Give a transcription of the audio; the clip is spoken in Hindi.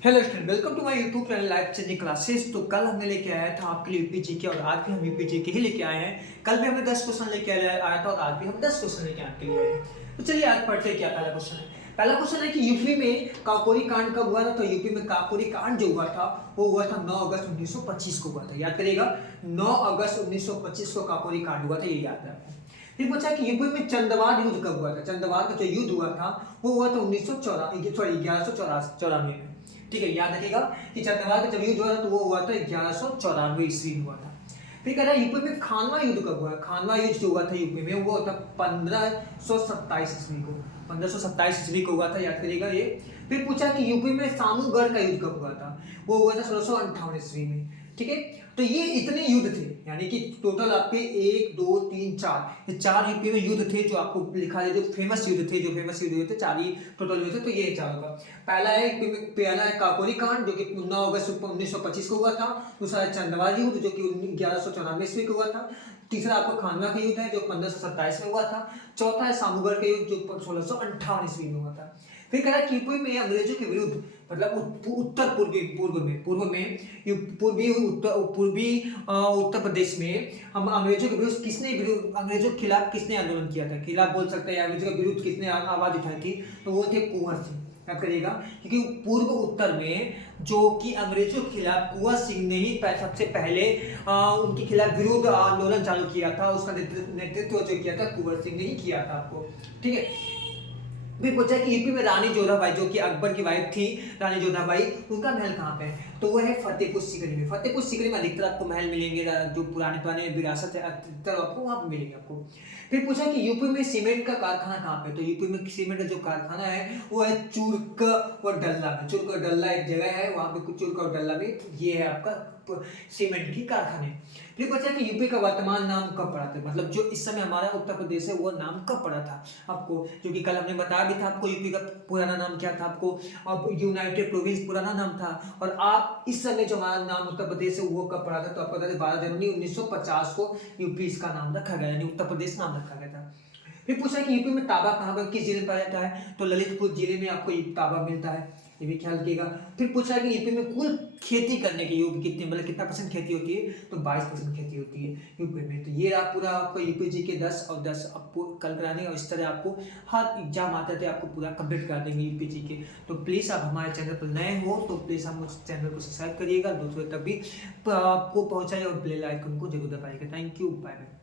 Hello student, welcome to my YouTube channel live changing classes. तो कल हमने लेके आया था आपके लिए यूपी जीके और आज भी हम यूपी जीके ही लेके आए हैं। कल भी हमने 10 क्वेश्चन लेके आया था और आज भी हम 10 क्वेश्चन लेके आपके लिए आए हैं। तो चलिए आज पढ़ते हैं क्या पहला क्वेश्चन है। पहला क्वेश्चन है कि यूपी में काकोरी कांड कब हुआ था। तो यूपी में काकोरी कांड जो हुआ था वो हुआ था 9 अगस्त 1925 को हुआ था। याद करिएगा, 9 अगस्त 1925 को काकोरी कांड हुआ था, ये याद है आपको। फिर पूछा कि यूपी में चंदवार युद्ध कब हुआ था। चंदवार का जो युद्ध हुआ था वो हुआ था 1194 में। ठीक है, याद रखिएगा कि चंदवार का जब युद्ध हुआ था तो वो हुआ था 1194 ईस्वी में हुआ था। फिर कह रहा है यूपी में खानवा युद्ध कब हुआ। खानवा युद्ध जो हुआ था यूपी में वो होता 1527 ईस्वी को। 1527 ईस्वी को हुआ था, याद करिएगा ये। फिर पूछा कि यूपी में सामूगढ़ का युद्ध कब हुआ था। वो हुआ था 1658 ईस्वी में। ठीक है, तो ये इतने युद्ध थे, यानी कि टोटल आपके 1 2 3 4 ये 4 यूपी में युद्ध थे जो आपको लिखा है, जो फेमस युद्ध थे, हुए थे 4 ही टोटल हुए थे। तो ये चारों का पहला है काकोरी कांड जो कि 9 अगस्त 1925 को हुआ था। दूसरा है चंदवार युद्ध जो कि 1194 ईस्वी को हुआ था। तीसरा आपको खानवा का युद्ध है जो 1527 में हुआ था। चौथा है सामूगढ़ का युद्ध जो 1658 ईस्वी में हुआ था। फिर कह रहा है कि यूपी में अंग्रेजों के विरुद्ध, मतलब उत्तर उत्तर प्रदेश में हम अंग्रेजों के विरुद्ध अंग्रेजों के खिलाफ किसने आंदोलन किया था। खिलाफ बोल सकते हैं, अंग्रेजों के विरुद्ध किसने आवाज उठाई थी, तो वो थे कुंवर सिंह। याद करिएगा, क्योंकि पूर्व उत्तर में जो कि अंग्रेजों के खिलाफ कुंवर सिंह ने ही सबसे पहले उनके खिलाफ विरोध आंदोलन चालू किया था। उसका नेतृत्व जो किया था कुंवर सिंह ने ही किया था आपको। ठीक है, भी पूछा कि यूपी में रानी जोधाबाई जो कि अकबर की वाइफ थी, रानी जोधाबाई, उनका महल कहाँ पे है। तो वो है फतेहपुर सीकरी में। फतेहपुर सीकरी में अधिकतर आपको महल मिलेंगे, जो पुराने विरासत है अधिकतर आपको वहाँ पे मिलेंगे आपको। फिर पूछा कि यूपी में सीमेंट का कारखाना कहाँ पे। तो यूपी में सीमेंट का जो कारखाना है वो है चूरक और डल्ला में। चूरक और डल्ला एक जगह है, वहाँ पे चूरक और डल्ला में ये है आपका सीमेंट की कारखाने। फिर पूछा कि यूपी का वर्तमान नाम कब पड़ा था, मतलब जो इस समय हमारा उत्तर प्रदेश है वो नाम कब पड़ा था आपको, जो कि कल हमने बताया भी था आपको। यूपी का पुराना नाम क्या था आपको, अब यूनाइटेड प्रोविंस पुराना नाम था। और आप इस समय जो हमारा नाम उत्तर प्रदेश है वो कब पड़ा था, तो आपको बता दें 12 जनवरी 1950 को यूपी इसका नाम रखा गया, यानी उत्तर प्रदेश नाम रखा गया था। फिर पूछा कि यूपी में तांबा कहाँ पर किस जिले में पाया जाता है। तो ललितपुर जिले में आपको तांबा मिलता है, ये भी ख्याल रखिएगा। फिर पूछा कि यूपी में कुल खेती करने के योग्य कितनी, मतलब कितना % खेती होती है। तो 22% खेती होती है यूपी में। तो ये आप पूरा आपको यूपी जी के 10 और 10 आपको कल कराने और इस तरह आपको हर एग्जाम आते थे आपको पूरा कंप्लीट कर देंगे यूपी जी के। तो प्लीज़ आप हमारे चैनल पर नए हो तो प्लीज़ हम उस चैनल को सब्सक्राइब करिएगा, दूसरों तक भी आपको पहुँचाइए और बेल आइकन को जरूर दबाइएगा। Thank you, bye bye.